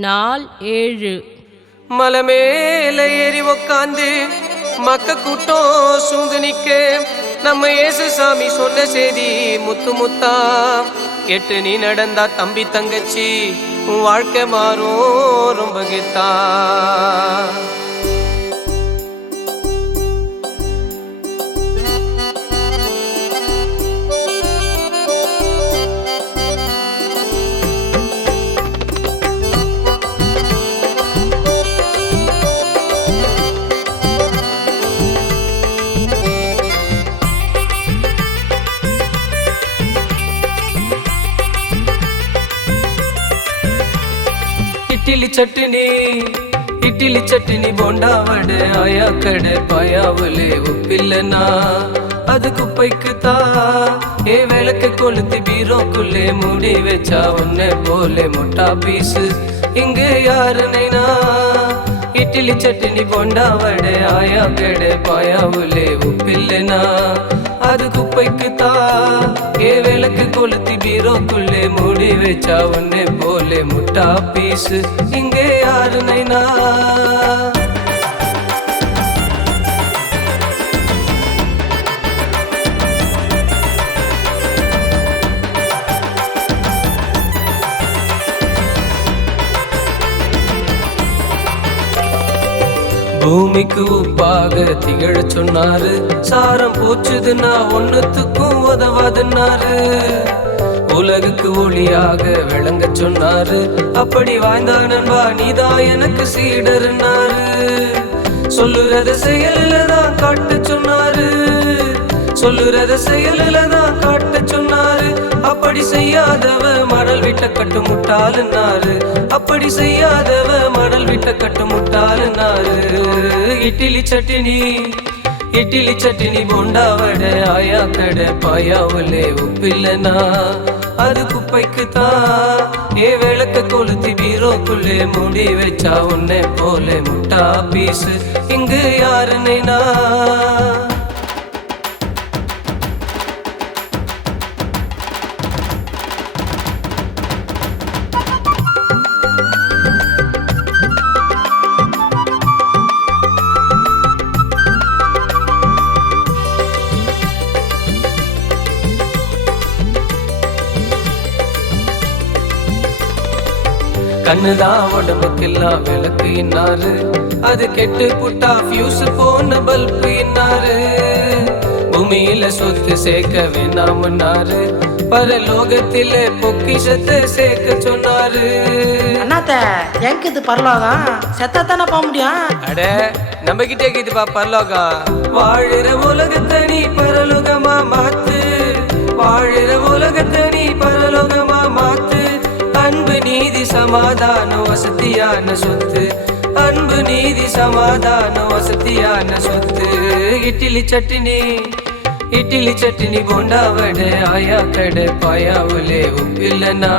நாள் 7. மலை மேல ஏறி உக்காந்து மக்க கூட்டம் சூழ்ந்து நிக்க நம்ம இயேசு சாமி சொன்ன செய்தி முத்து முத்தா கேட்டு நீ நடந்தா தம்பி தங்கச்சி உன் வாழ்க்கை மாறும் ரொம்ப கெத்தா. இட்லி சட்னி போண்டா வடை ஆயா கடை பாயாவலே உப்பில்லனா அது குப்பைக்கு தா. ஏ விளக்கு கொளுத்தி பீரோக்குள்ளே மூடி வச்சா உன்னை போலே முட்டா பீசு இங்கே யாரு நைனா. இட்லி சட்னி போண்டா வடை ஆயா கடை பாயாவலே உப்பில்லனா அது குப்பைக்கு தா. ஏ விளக்கு கொளுத்தி பீரோக்குள்ளே மூடி வச்சா உன்னை போலே முட்டா பீசு இங்கே யாரு நைனா. பூமிக்கு உப்பாக திகழ சொன்னாரு, சாரம் போச்சுதுன்னா ஒன்னுத்துக்கும் உதவாதுன்னாரு. உலகுக்கு ஒளியாக விளங்க சொன்னாரு, அப்படி வாய்ந்தா நண்பா நீதான் எனக்கு சீடர்னாரு. சொல்லுறத செயலில தான் காட்ட சொன்னாரு, சொல்லுறத செயலில தான் காட்ட சொன்னாரு. அப்படி செய்யாதவ மணல் விட்ட கட்டு முட்டாளுன்னாரு, அப்படி செய்யாதவ மணல் விட்ட கட்டு முட்டாளுன்னாரு. இட்லி சட்னி போண்டா வடை ஆயா கடை பாயாவலே உப்பில்லனா அது குப்பைக்கு தா. ஏ விளக்க கொளுத்தி பீரோக்குள்ளே மூடி வச்சா உன்னை போலே முட்டா பீசு இங்கு யாரு நைனா. கண்ணுதான் உடம்புக்கெல்லாம் விளக்கு இன்னாரு, அது கெட்டு புட்டா ஃபியூஸ் போன பல்பு இன்னாரு. பூமியில சொத்து சேர்க்க வேணாமன்னாரு, பரலோகத்தில பொக்கிஷத்தை சேர்க்க சொன்னாரு. அண்ணாத்த எனக்கு இது பரலோகம் செத்தா தானே போக முடியும். அட நம்ம கிட்டே இருக்குதுப்பா பரலோகம். வாழுற உலகத்தை நீ பரலோகமா மாத்து, வாழுற உலகத்தை நீ பரலோகமா மாத்து. அன்பு நீதி சமாதான வசதியான சொத்து, அன்பு நீதி சமாதான வசதியான சொத்து. இட்லி சட்னி போண்டா வடை ஆயா கடை பாயாவலே உப்பில்லனா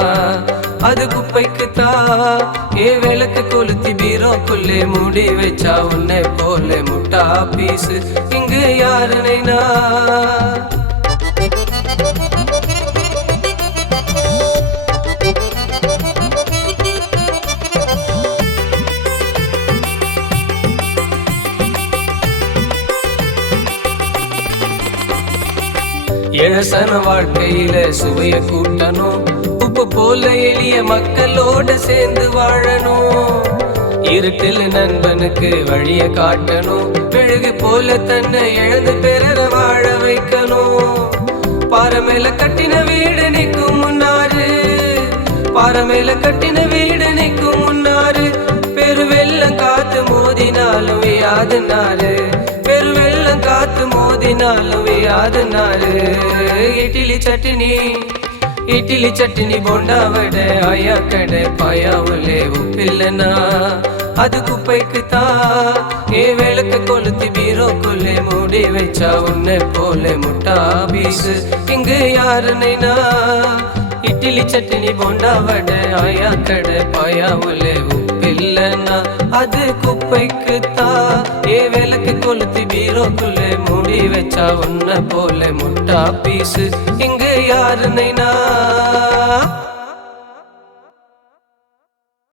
அது குப்பைக்கு தா. ஏ விளக்கு கொளுத்தி பீரோக்குள்ளே மூடி வச்சா உன்னை போலே முட்டா பீசு இங்கு யாரு நைனா. இழசன வாழ்க்கையில சுவைய கூட்டணும், உப்பு போல எளிய மக்களோட சேர்ந்து வாழணும். இருட்டில் நண்பனுக்கு வழிய காட்டணும், மெழுகு போல தன்னை எழுந்து பெற வாழ வைக்கணும். பாரமேல கட்டின வீடு நிற்கும் முன்னாரு, பாரமேல கட்டின வீடு நிற்கும் முன்னாரு. பெருவெல்லம் காத்து மோதினாலும் யாதுனாரு, பெருவெல்லம் காத்து மோதினாலும் யாதுனாரு. இட்லி சட்னி போண்டா வடை ஆயா கடை பாயாவலே உப்பில்லனா அது குப்பைக்கு தா. ஏ விளக்க கொளுத்தி பீரோக்குள்ளே மூடி வச்சா உன்னை போலே முட்டா பீசு இங்கு யாரு நைனா. இட்லி சட்னி போண்டா வடை ஆயா கடை பாயாவலே உப்பில்லனா அது குப்பைக்கு தா. ஏ விளக்கு கொளுத்தி பீரோக்குள்ளே மூடி வச்சா உன்னை போலே முட்டா பீசு இங்கு யாரு நைனா.